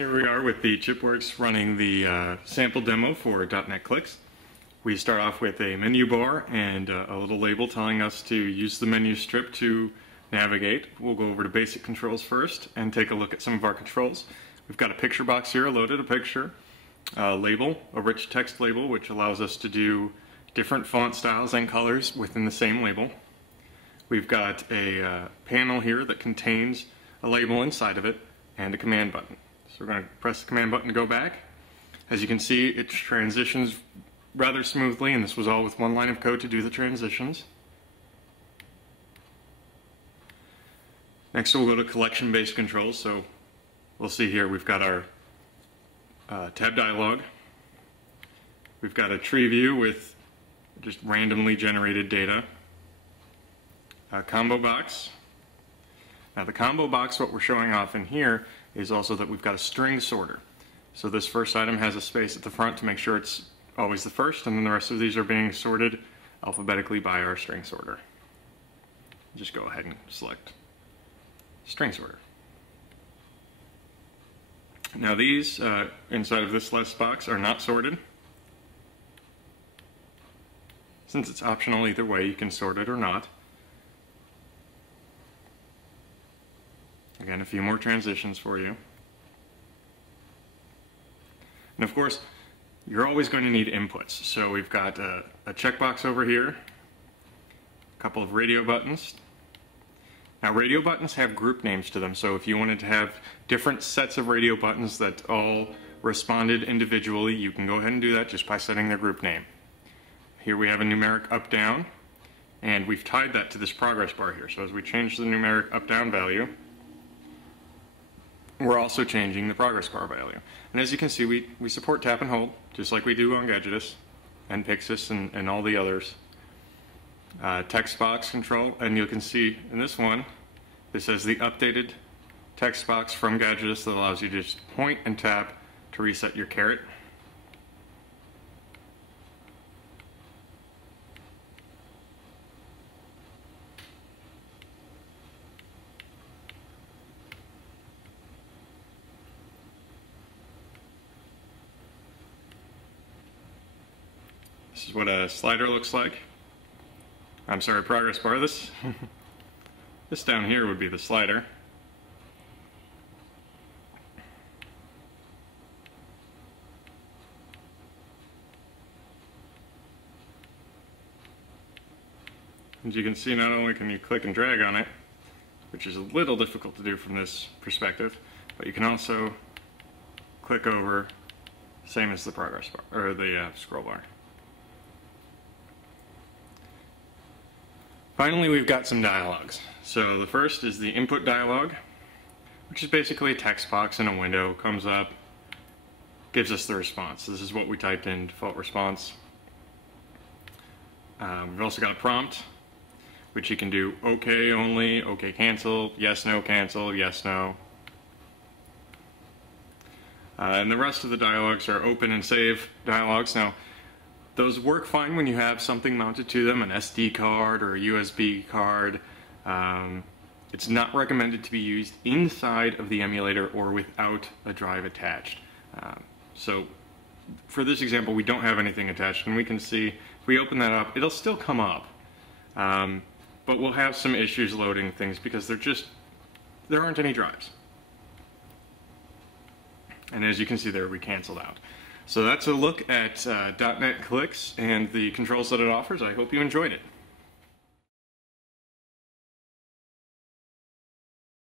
Here we are with the Skewworks running the sample demo for .NET Clix. We start off with a menu bar and a little label telling us to use the menu strip to navigate. We'll go over to basic controls first and take a look at some of our controls. We've got a picture box here, loaded a picture, a label, a rich text label, which allows us to do different font styles and colors within the same label. We've got a panel here that contains a label inside of it and a command button. So we're going to press the command button to go back. As you can see, it transitions rather smoothly, and this was all with one line of code to do the transitions. Next we'll go to collection-based controls. So we'll see here we've got our tab dialog. We've got a tree view with just randomly generated data. A combo box. Now the combo box, what we're showing off in here is also that we've got a string sorter. So this first item has a space at the front to make sure it's always the first, and then the rest of these are being sorted alphabetically by our string sorter. Just go ahead and select string sorter. Now these inside of this last box are not sorted. Since it's optional either way, you can sort it or not. Again, a few more transitions for you. And of course, you're always going to need inputs. So we've got a checkbox over here, a couple of radio buttons. Now radio buttons have group names to them, so if you wanted to have different sets of radio buttons that all responded individually, you can go ahead and do that just by setting their group name. Here we have a numeric up-down, and we've tied that to this progress bar here. So as we change the numeric up-down value, we're also changing the progress bar value. And as you can see, we support tap and hold, just like we do on Gadgetus and Pixis and all the others. Text box control, and you can see in this one, this is the updated text box from Gadgetus that allows you to just point and tap to reset your caret. This is what a slider looks like. I'm sorry, progress bar. This down here would be the slider. As you can see, not only can you click and drag on it, which is a little difficult to do from this perspective, but you can also click over, same as the progress bar, or the scroll bar. Finally, we've got some dialogues. So the first is the input dialog, which is basically a text box in a window, comes up, gives us the response. This is what we typed in, default response. We've also got a prompt, which you can do OK only, OK cancel, yes no. And the rest of the dialogues are open and save dialogues. Now, those work fine when you have something mounted to them, an SD card or a USB card. It's not recommended to be used inside of the emulator or without a drive attached. So for this example, we don't have anything attached, and we can see if we open that up, it'll still come up. But we'll have some issues loading things because there aren't any drives. And as you can see there, we canceled out. So that's a look at .NET Clix and the controls that it offers. I hope you enjoyed it.